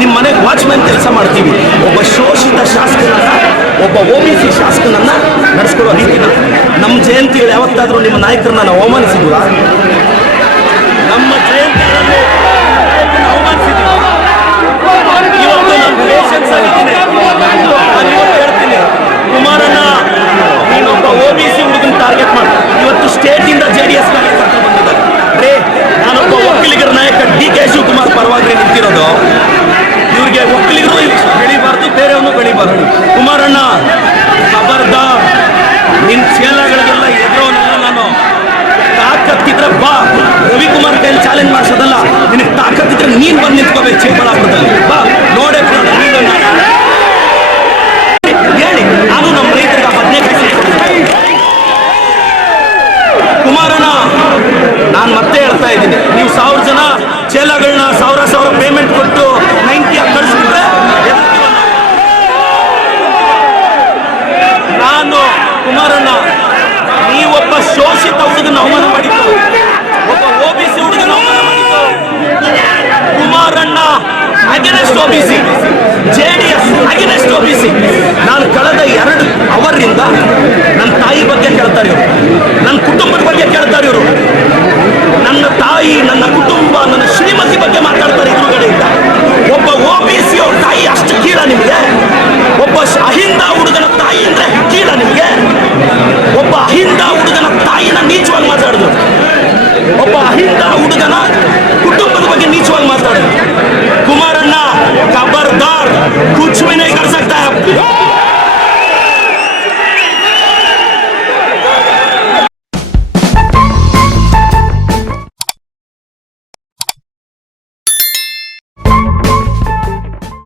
ನಿಮ್ಮ ಮನೆಗೆ ವಾಚ್ಮ್ಯಾನ್ ಕೆಲಸ ಮಾಡ್ತೀವಿ. ಒಬ್ಬ ಶೋಷಿತ ಶಾಸಕನನ್ನ, ಒಬ್ಬ OBC ಶಾಸಕನನ್ನ ನಡೆಸ್ಕೊಳ್ಳೋ ರೀತಿನ ನಮ್ಮ ಜಯಂತಿಗಳು ಯಾವತ್ತಾದರೂ ನಿಮ್ಮ ನಾಯಕರನ್ನ ನಾವು ಅವಮಾನಿಸಿದ್ವ? ನಮ್ಮ ಜಯಂತಿಗಳಲ್ಲಿ ಅವಮಾನಿಸಿದ್ವಿ. ಇವತ್ತು ನಾನು ಪೇಷನ್ಸ್ ಆಗಿದ್ದೀನಿ. ನಾನು ಇವತ್ತು ಹೇಳ್ತೀನಿ, ಕುಮಾರಣ್ಣ ನೀನೊಬ್ಬ OBC ಹುಡುಗನ ಟಾರ್ಗೆಟ್ ಮಾಡಿ ಇವತ್ತು ಸ್ಟೇಟಿಂದ JDS ಕಾರ್ಯಕರ್ತರು ಬಂದಿದ್ದಾರೆ. ರೇ, ನಾನೊಬ್ಬ ಒಕ್ಕಲಿಗರ ನಾಯಕ DK ಶಿವಕುಮಾರ್ ಪರವಾಗಿ ನಿಂತಿರೋದು. ಇವ್ರಿಗೆ ಒಕ್ಕಲಿಗರು ಬೆಳಿಬಾರ್ದು, ಬೇರೆಯವನು ಬೆಳಿಬಾರ್ದು. ಕುಮಾರಣ್ಣ ಖಬರ್ದಾರ್, ನಿನ್ನ ಚೇಲಗಳಿಗೆಲ್ಲ ಎದುರೋನಲ್ಲ ನಾನು. ತಾಕತ್ತಿದ್ರೆ ಬಾ, ರವಿಕುಮಾರ್ ಕೈಯಲ್ಲಿ ಚಾಲೆಂಜ್ ಮಾಡಿಸೋದಲ್ಲ. ನಿನಗೆ ತಾಕತ್ತಿದ್ರೆ ನೀನು ಬಂದು ನಿಂತ್ಕೋಬೇಕು ಚಿಕ್ಕಬಳ್ಳಾಪುರದಲ್ಲಿ. ಬಾ ನೋಡೇ ನೀನು ಹೇಳಿ, ನಾನು ನಮ್ಮ ರೈತರಿಗೆ ಬದನೆಕಾಯಿ ಕುಮಾರಣ್ಣ. ನಾನು ಮತ್ತೆ ಹೇಳ್ತಾ ಇದ್ದೀನಿ, ನೀವು 1000 ಜನ ಚೇಲಗಳನ್ನ 1000 ಪೇಮೆಂಟ್ ಕೊಟ್ಟು 90 ಕಳಿಸ್ಬಿಟ್ರೆ ನಾನು ಕುಮಾರಣ್ಣ, ನೀವೊಬ್ಬ ಶೋಷಿತ ಹುಡುಗನ ಅವಮಾನ ಮಾಡಿದ್ದು, ಒಬ್ಬ OBC ಹುಡುಗನ ಅವಮಾನ ಮಾಡಿದ್ದು. ಕುಮಾರಣ್ಣ against OBC, JDS against OBC. ನಾನು ಕಳೆದ 2 ಅವರಿಂದ ನನ್ನ ತಾಯಿ ಬಗ್ಗೆ ಕೇಳ್ತಾರೆ ಇವರು, ನನ್ನ ಕುಟುಂಬದ ಬಗ್ಗೆ ಕೇಳ್ತಾರೆ ಇವರು. ನನ್ನ ತಾಯಿ, ನನ್ನ ಕುಟುಂಬ, ನನ್ನ ಶ್ರೀಮತಿ ಬಗ್ಗೆ ಮಾತಾಡ್ತಾರೆ ಎದುರುಗಡೆಯಿಂದ. ಒಬ್ಬ OBC ಅವ್ರ ತಾಯಿ ಅಷ್ಟು ಕೀಳ ನಿಮಗೆ? ಒಬ್ಬ ಅಹಿಂದ ಹುಡುಗನ ತಾಯಿ ಅಂದ್ರೆ ಕೀಳ ನಿಮಗೆ? ಒಬ್ಬ ಅಹಿಂದ ಹುಡುಗನ ತಾಯಿನ ನೀಚವಾಗಿ ಮಾತಾಡಿದ್ರು, ಒಬ್ಬ ಅಹಿಂದ ಹುಡುಗನ ಕುಟುಂಬದ ಬಗ್ಗೆ ನೀಚವಾಗಿ ಮಾತಾಡಿದ್ರು. ಕುಮಾರಣ್ಣ ಖಬರ್ದಾರ್, ಕುಚ್ ಭಿ ನಹೀ